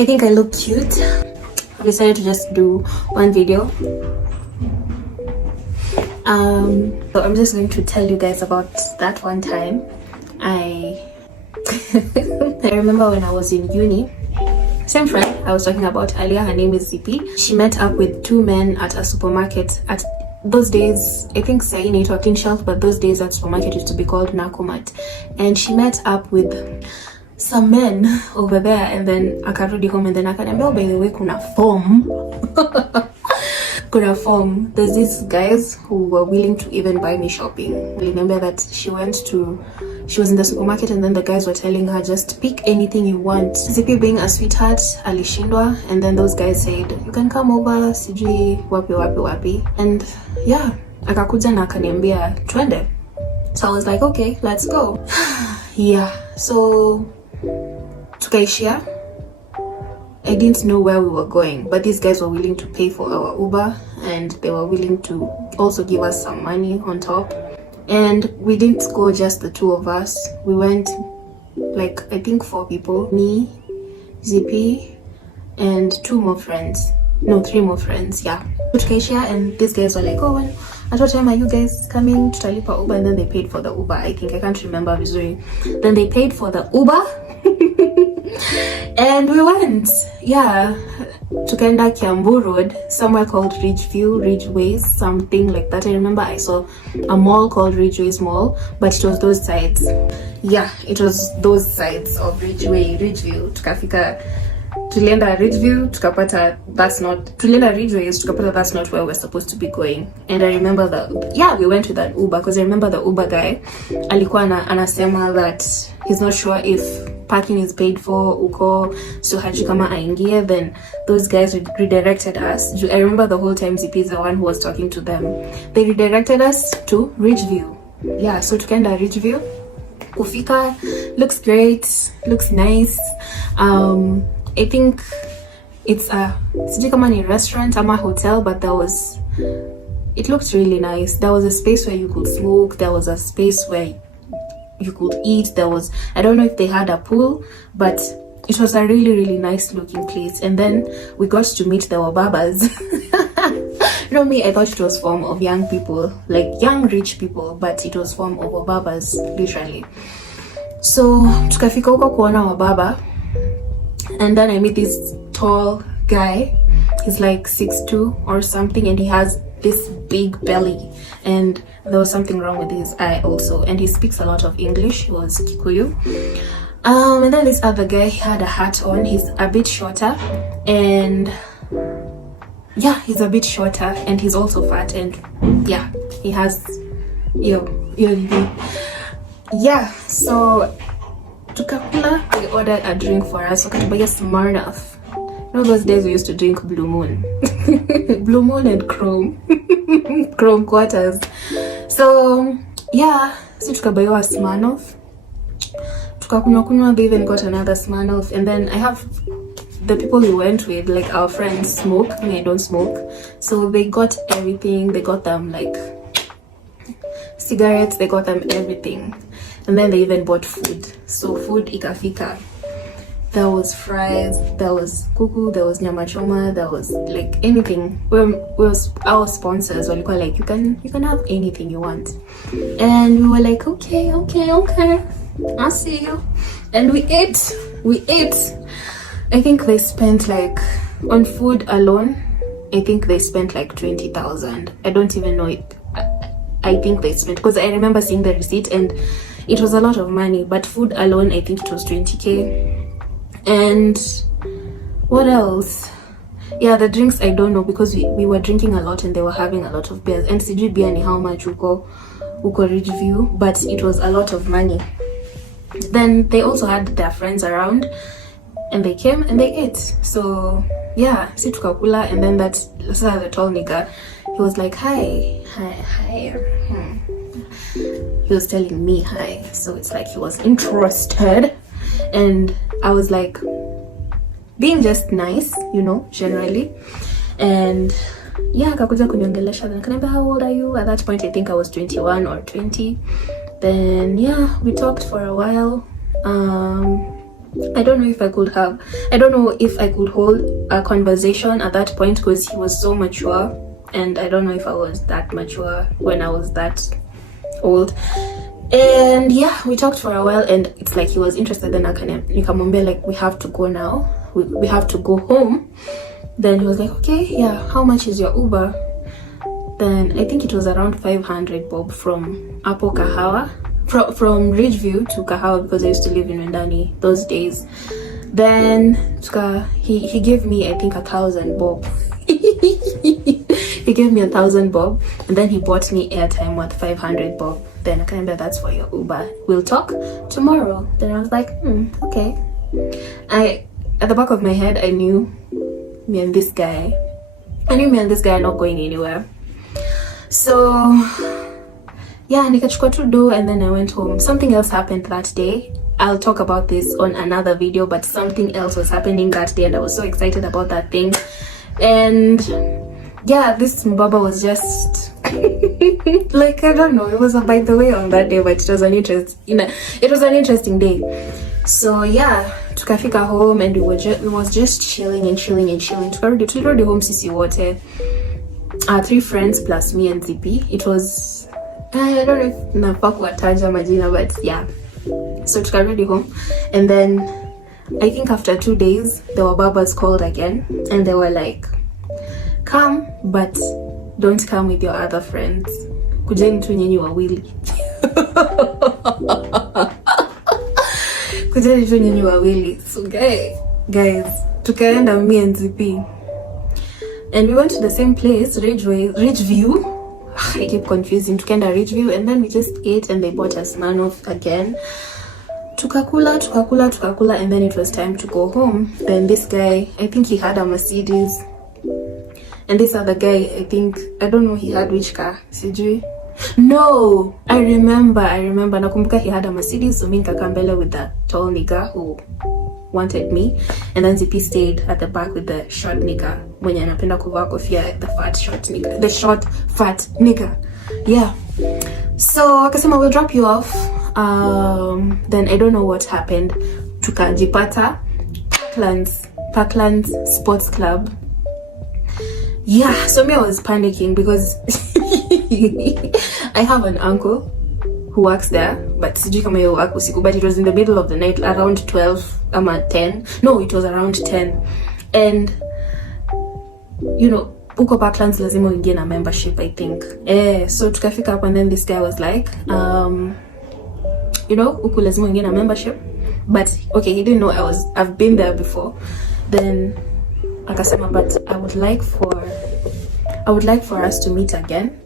I think I look cute. I decided to just do one video. So I'm just going to tell you guys about that one time. I remember when I was in uni, same friend I was talking about earlier, her name is ZP. She met up with two men at a supermarket. At those days, I think saying it or clean shelf, but those days that supermarket used to be called Nakumat. And she met up with some men over there, and then akarudi home, and then akaniambia, oh, by the way, kuna form. Kuna form. There's these guys who were willing to even buy me shopping. I remember that she was in the supermarket, and then the guys were telling her, just pick anything you want. Zippy being a sweetheart, alishindwa, and then those guys said, you can come over, sijui wapi wapi wapi. And yeah, akakuja na akaniambia twende. So I was like, okay, let's go. Yeah, so tukaishia. I didn't know where we were going, but these guys were willing to pay for our Uber, and they were willing to also give us some money on top. And we didn't go just the two of us. We went like, I think 4 people. Me, ZP, and 2 more friends. No, 3 more friends, yeah. Tukaishia, and these guys were like, oh, at what time are you guys coming? Tutalipa Uber. And then they paid for the Uber. I think, I can't remember vizuri. Then they paid for the Uber. And we went, yeah, tukaenda Kiambu Road, somewhere called Ridgeways, something like that. I remember I saw a mall called Ridgeways Mall, but it was those sides. Yeah, it was those sides of Ridgeview. Tukafika, tulienda Ridgeview, tukapata tulienda Ridgeways, tukapata that's not where we're supposed to be going. And I remember we went with that Uber, because I remember the Uber guy alikuwa anasema that he's not sure if parking is paid for uko, so haji kama aingie. Then those guys redirected us. I remember the whole time ZP is the one who was talking to them. They redirected us to Ridgeview. Yeah, so tukaenda Ridgeview. Kufika, looks great, looks nice. I think it's a sijui kama ni restaurant ama hotel, but it looked really nice. There was a space where you could smoke, there was a space where you could eat, I don't know if they had a pool, but it was a really, really nice looking place. And then we got to meet the Mubabas. You know me, I thought it was form of young people, like young rich people, but it was form of Mubabas, literally. So tukafika huko kuona Mubaba, and then I meet this tall guy. He's like 6'2" or something, and he has this big belly, and there was something wrong with his eye also, and he speaks a lot of English. He was Kikuyu. And then this other guy, he had a hat on. He's a bit shorter, and yeah, he's a bit shorter, and he's also fat, and yeah, he has yeah. So tukakula, we ordered a drink for us. Wakatubaya Smirnoff. You know those days we used to drink Blue Moon. Blue Moon and Chrome. Chrome quarters. So yeah, so tukabayiwa Smirnoff. Tukakunywa, they even got another Smirnoff. And then I have the people we went with, like our friends, smoke. I mean, I don't smoke. So they got everything. They got them like cigarettes, they got them everything. And then they even bought food. So food ikafika. There was fries, there was kuku, there was nyama choma, there was like anything. Our sponsors were like, you can have anything you want. And we were like, okay, I'll see you. And we ate. I think they spent like, on food alone, I think they spent like 20,000. I don't even know it. I think they spent, because I remember seeing the receipt and it was a lot of money, but food alone, I think it was 20K. And what else? Yeah, the drinks I don't know, because we were drinking a lot and they were having a lot of beers. And sijui beer ni how much uko Ridgeview, but it was a lot of money. Then they also had their friends around, and they came and they ate. So yeah, si tukakula, and then the tall nigga, he was like, hi. He was telling me hi, so it's like he was interested. And I was like being just nice, you know, generally. And yeah, akakuja kuniongelesha, then kaniambia, how old are you? At that point I think I was 21 or 20. Then yeah, we talked for a while. I don't know if I could hold a conversation at that point, because he was so mature, and I don't know if I was that mature when I was that old. And yeah, we talked for a while, and it's like he was interested. Then nikamwambia like, we have to go now, we have to go home. Then he was like, okay, yeah, how much is your Uber? Then I think it was around 500 bob from Apo Kahawa, from Ridgeview to Kahawa, because I used to live in Wendani those days. Then he gave me, I think, 1,000 bob. He gave me 1,000 bob, and then he bought me airtime worth 500 bob. Then I can remember, that's for your Uber, we'll talk tomorrow. Then I was like, okay. At the back of my head, I knew me and this guy are not going anywhere. So yeah, nikachukua tu do, and then I went home. Something else happened that day. I'll talk about this on another video, but something else was happening that day, and I was so excited about that thing. And yeah, this Mubaba was just like, I don't know, it was a by the way on that day, but it was an interesting day. So yeah, tukafika home, and we was just chilling. Tukarudi home sisi wote, 3 friends plus me and ZP. It was, I don't know if nafaa kuwataja majina, but yeah. So tukarudi home, and then I think after 2 days the Wababas called again, and they were like, come, but don't come with your other friends, kujeni tu nyinyi wawili. Kujeni tu nyinyi wawili. So guys, tukaenda me and ZP, and we went to the same place, Ridgeview. I keep confusing. Tukaenda Ridgeview, and then we just ate, and they bought us Manoff again. Tukakula, and then it was time to go home. Then this guy, I think he had a Mercedes, and this other guy, I don't know, he had which car, sijui. No, I remember, nakumbuka he had a Mercedes, so me nikakaa mbele with that tall nigga who wanted me, and then ZP stayed at the back with the short nigga mwenye anapenda kuvaa kofia, the short fat nigga. Yeah, so akasema we'll drop you off. Then I don't know what happened, tukajipata Parklands Sports Club. Yeah, so me, I was panicking because I have an uncle who works there, but sijui kama yeye work usiku, but it was in the middle of the night, around 12 ama 10. No, it was around 10. And you know, uko Parklands lazima uingie na membership, I think. So tukafika up, and then this guy was like, you know, uko lazima uingie na membership. But okay, he didn't know I've been there before. Then akasema, but I would like for us to meet again.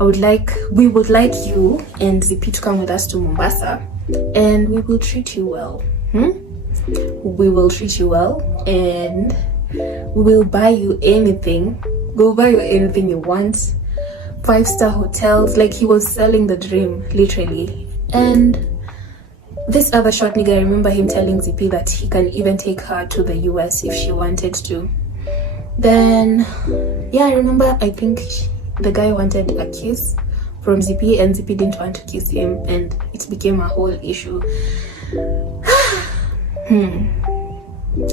We would like you and ZP to come with us to Mombasa, and we will treat you well. We will treat you well, and we will buy you anything. We'll buy you anything you want. 5-star hotels. Like, he was selling the dream, literally. And this other short nigga, I remember him telling ZP that he can even take her to the US if she wanted to. Then yeah, I remember, I think the guy wanted a kiss from ZP, and ZP didn't want to kiss him, and it became a whole issue.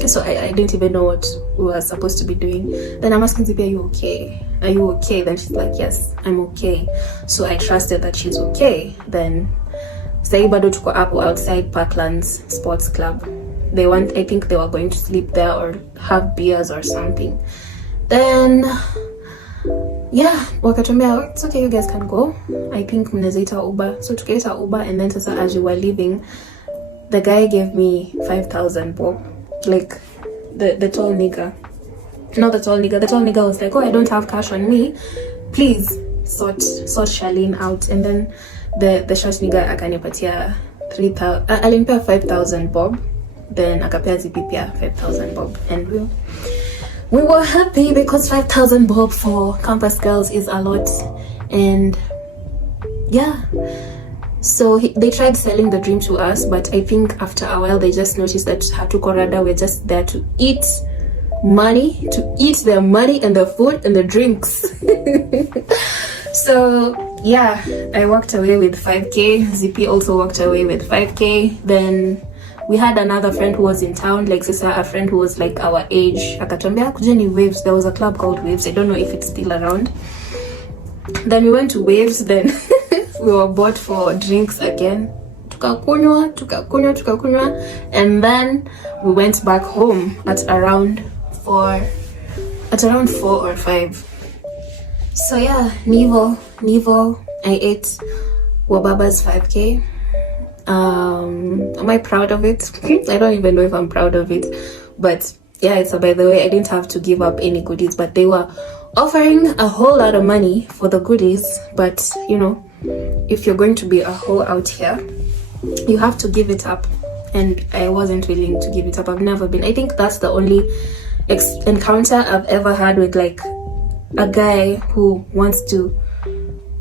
So I didn't even know what we were supposed to be doing. Then I'm asking ZP, are you okay? Then she's like, yes, I'm okay. So I trusted that she's okay. Then Saibado tuko up outside Parklands Sports Club. I think they were going to sleep there or have beers or something. Then yeah, wakatuambia, it's okay, you guys can go. I think mnazaita Uber. So tukaita Uber, and then sasa as we were leaving, the guy gave me 5,000 bob. Like the tall nigga. Not the tall nigga. The tall nigga was like, oh, I don't have cash on me. Please sort Sharleen out. And then the short nigga akanipatia 3,000. Alimpea 5,000 bob. Then akapea ZP pia 5,000 bob, and we were happy because 5,000 bob for campus girls is a lot. And yeah, so they tried selling the dream to us, but I think after a while they just noticed that hatuko rada, we're just there to eat their money and the food and the drinks. So yeah, I walked away with 5k. ZP also walked away with 5k. Then we had another friend who was in town, like sister, a friend who was like our age, akatuambia kujeni Waves. There was a club called Waves. I don't know if it's still around. Then we went to Waves. Then we were bought for drinks again, tukakunywa, and then we went back home at around 4 or 5. So yeah, Nivo, I ate Wababa's 5K. Am I proud of it? I don't even know if I'm proud of it, but yeah, so by the way, I didn't have to give up any goodies, but they were offering a whole lot of money for the goodies. But you know, if you're going to be a hoe out here, you have to give it up, and I wasn't willing to give it up. I've never been. I think that's the only encounter I've ever had with like a guy who wants to,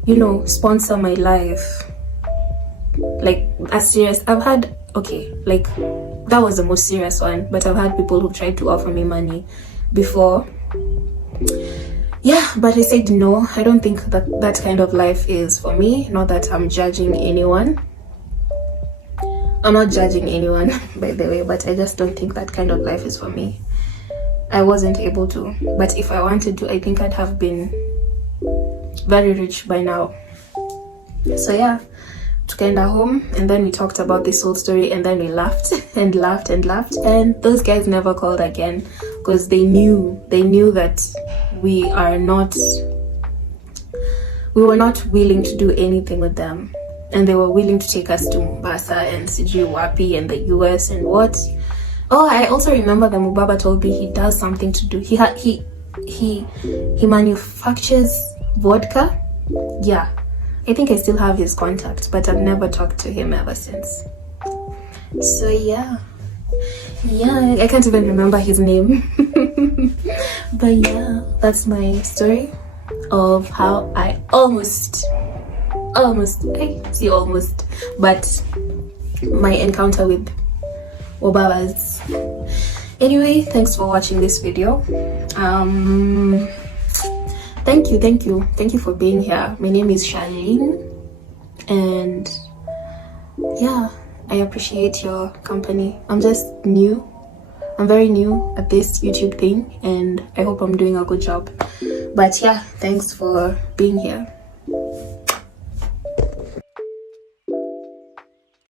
you know, sponsor my life. Like a serious, I've had, okay, like that was the most serious one, but I've had people who tried to offer me money before. Yeah, but I said no. I don't think that kind of life is for me. Not that I'm judging anyone. I'm not judging anyone, by the way, but I just don't think that kind of life is for me. I wasn't able to, but if I wanted to, I think I'd have been very rich by now. So yeah, tukaenda home, and then we talked about this whole story, and then we laughed and laughed and laughed, and those guys never called again because they knew that we were not willing to do anything with them, and they were willing to take us to Mombasa and Sijui Wapi and the US and what. Oh, I also remember that Mubaba told me he does something to do. He manufactures vodka. Yeah, I think I still have his contact, but I've never talked to him ever since. So yeah, I can't even remember his name. But yeah, that's my story of how I but my encounter with Mubabas. Anyway, thanks for watching this video. Thank you for being here. My name is SHARLEEN, and yeah, I appreciate your company. I'm very new at this YouTube thing, and I hope I'm doing a good job. But yeah, thanks for being here.